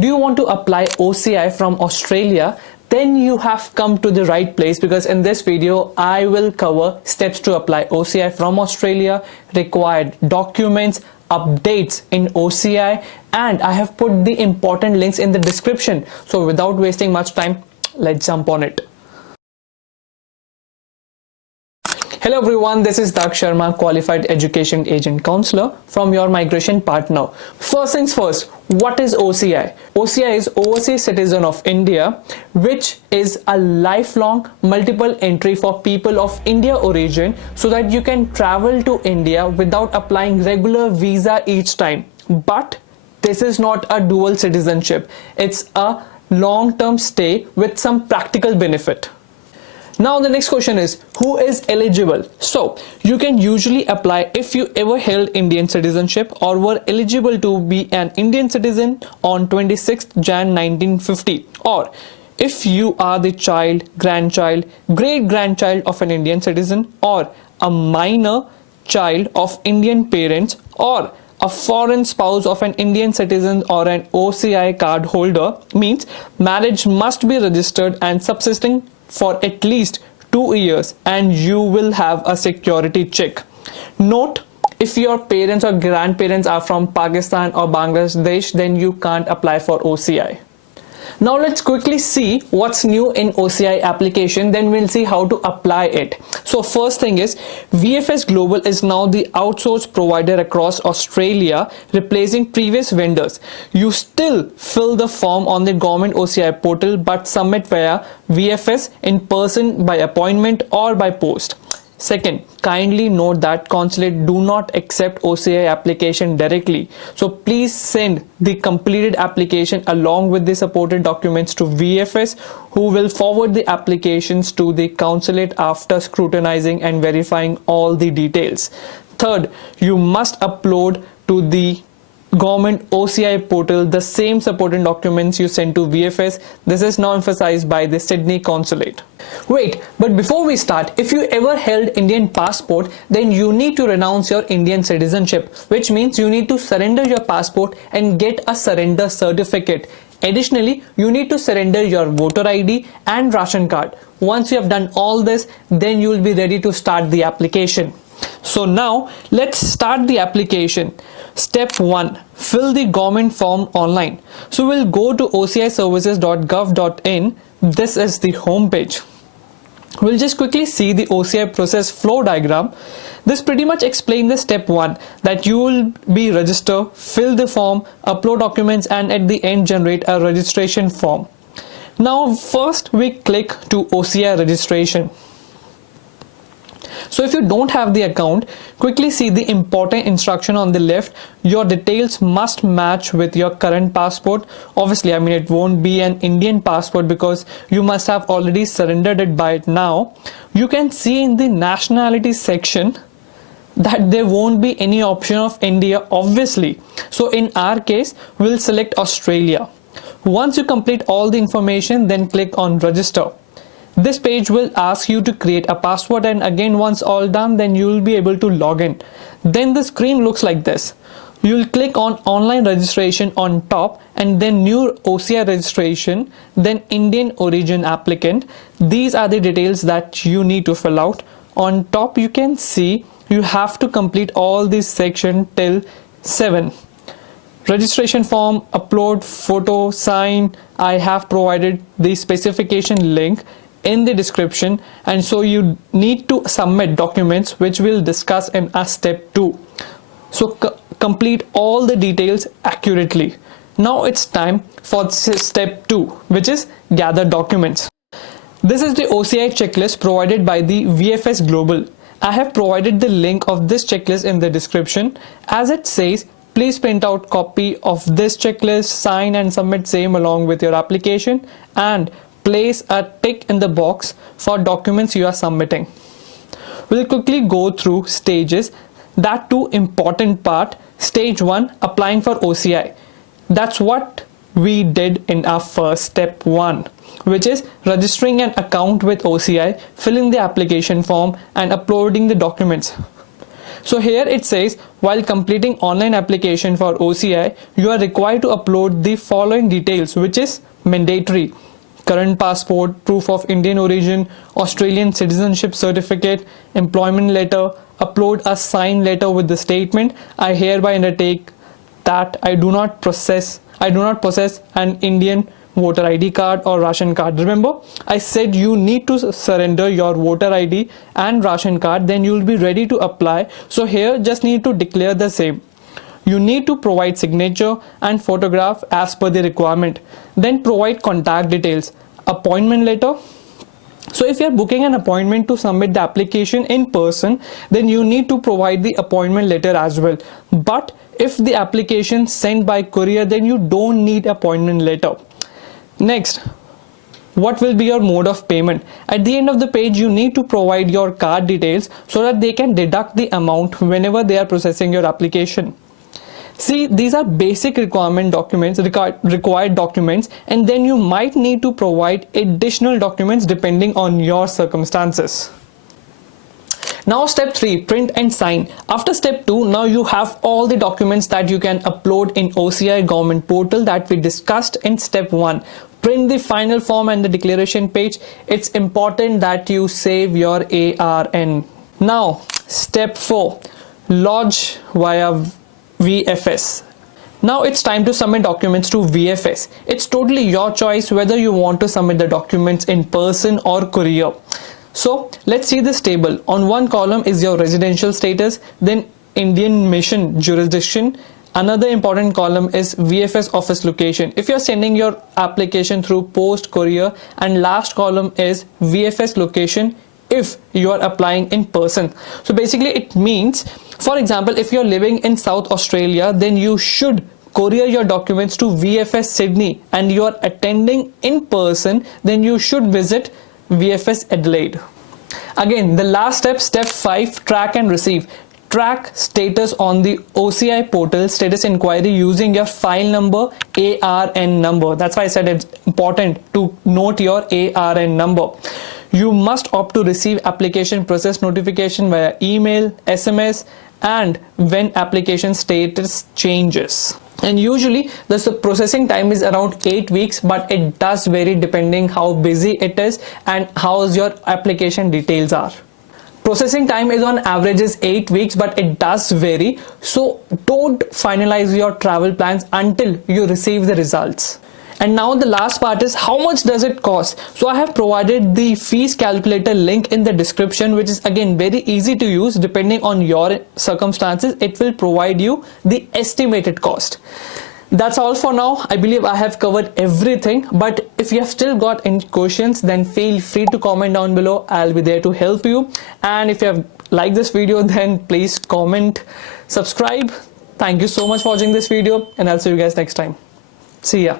Do you want to apply OCI from Australia? Then you have come to the right place, because in this video I will cover steps to apply OCI from Australia, required documents, updates in OCI, and I have put the important links in the description. So without wasting much time, let's jump on it. Hello everyone, this is Daksh Sharma, Qualified Education Agent Counselor from your migration partner. First things first, what is OCI? OCI is Overseas Citizen of India, which is a lifelong multiple entry for people of India origin, so that you can travel to India without applying regular visa each time. But this is not a dual citizenship. It's a long-term stay with some practical benefit. Now the next question is, who is eligible? So you can usually apply if you ever held Indian citizenship or were eligible to be an Indian citizen on 26th Jan 1950, or if you are the child, grandchild, great-grandchild of an Indian citizen, or a minor child of Indian parents, or a foreign spouse of an Indian citizen or an OCI card holder. Means marriage must be registered and subsisting for at least 2 years, and you will have a security check. Note, if your parents or grandparents are from Pakistan or Bangladesh, then you can't apply for OCI. Now let's quickly see what's new in OCI application, then we'll see how to apply it. So first thing is, VFS Global is now the outsourced provider across Australia, replacing previous vendors. You still fill the form on the government OCI portal, but submit via VFS in person, by appointment, or by post. Second, kindly note that consulate do not accept OCI application directly. So please send the completed application along with the supported documents to VFS, who will forward the applications to the consulate after scrutinizing and verifying all the details. Third, you must upload to the government OCI portal the same supporting documents you sent to VFS. This is now emphasized by the Sydney consulate. Wait, but before we start, if you ever held Indian passport, then you need to renounce your Indian citizenship, which means you need to surrender your passport and get a surrender certificate. Additionally, you need to surrender your voter ID and ration card. Once you have done all this, then you will be ready to start the application. So now let's start the application. Step 1, fill the government form online. So we'll go to ociservices.gov.in. This is the home page. We'll just quickly see the OCI process flow diagram. This pretty much explains the step 1, that you will be register, fill the form, upload documents, and at the end generate a registration form. Now first we click to OCI registration. So if you don't have the account, quickly see the important instruction on the left. Your details must match with your current passport. Obviously, it won't be an Indian passport because you must have already surrendered it by now. You can see in the nationality section that there won't be any option of India, obviously. So in our case, we'll select Australia. Once you complete all the information, then click on register. This page will ask you to create a password, and again, once all done, then you will be able to log in. Then the screen looks like this. You will click on online registration on top, and then new OCI registration, then Indian origin applicant. These are the details that you need to fill out. On top you can see you have to complete all these sections till 7. Registration form, upload photo, sign. I have provided the specification link in the description, and so you need to submit documents, which we'll discuss in a step 2. So complete all the details accurately. Now it's time for step 2, which is gather documents. This is the OCI checklist provided by the VFS Global. I have provided the link of this checklist in the description. As it says, please print out copy of this checklist, sign and submit same along with your application, and place a tick in the box for documents you are submitting. We'll quickly go through stages. That too important part. Stage 1, applying for OCI. That's what we did in our first step 1, which is registering an account with OCI, filling the application form and uploading the documents. So here it says, while completing online application for OCI, you are required to upload the following details, which is mandatory: current passport, proof of Indian origin, Australian citizenship certificate, employment letter. Upload a signed letter with the statement, I hereby undertake that I do not possess an Indian voter ID card or ration card. Remember, I said you need to surrender your voter ID and ration card, then you will be ready to apply. So here just need to declare the same. You need to provide signature and photograph as per the requirement. Then provide contact details, appointment letter. So if you are booking an appointment to submit the application in person, then you need to provide the appointment letter as well. But if the application sent by courier, then you don't need appointment letter. Next, what will be your mode of payment? At the end of the page, you need to provide your card details so that they can deduct the amount whenever they are processing your application. See, these are basic required documents, and then you might need to provide additional documents depending on your circumstances. Now step 3, print and sign. After step 2, now you have all the documents that you can upload in OCI government portal that we discussed in step 1. Print the final form and the declaration page. It's important that you save your ARN. Now step 4, lodge via VFS. Now it's time to submit documents to VFS. It's totally your choice whether you want to submit the documents in person or courier. So let's see this table. On one column is your residential status, then Indian mission jurisdiction. Another important column is VFS office location if you're sending your application through post, courier, and last column is VFS location if you are applying in person. So basically it means, for example, if you're living in South Australia, then you should courier your documents to VFS Sydney, and you are attending in person, then you should visit VFS Adelaide. Again, the last step, step 5, track and receive. Track status on the OCI portal, status inquiry, using your file number, ARN number. That's why I said it's important to note your ARN number. You must opt to receive application process notification via email, SMS, and when application status changes. And usually the processing time is around 8 weeks, but it does vary depending how busy it is and how your application details are. Processing time is on average is 8 weeks, but it does vary. So don't finalize your travel plans until you receive the results. And now the last part is, how much does it cost? So I have provided the fees calculator link in the description, which is again very easy to use. Depending on your circumstances, it will provide you the estimated cost. That's all for now. I believe I have covered everything, but if you have still got any questions, then feel free to comment down below. I'll be there to help you. And if you have liked this video, then please comment, subscribe. Thank you so much for watching this video, and I'll see you guys next time. See ya.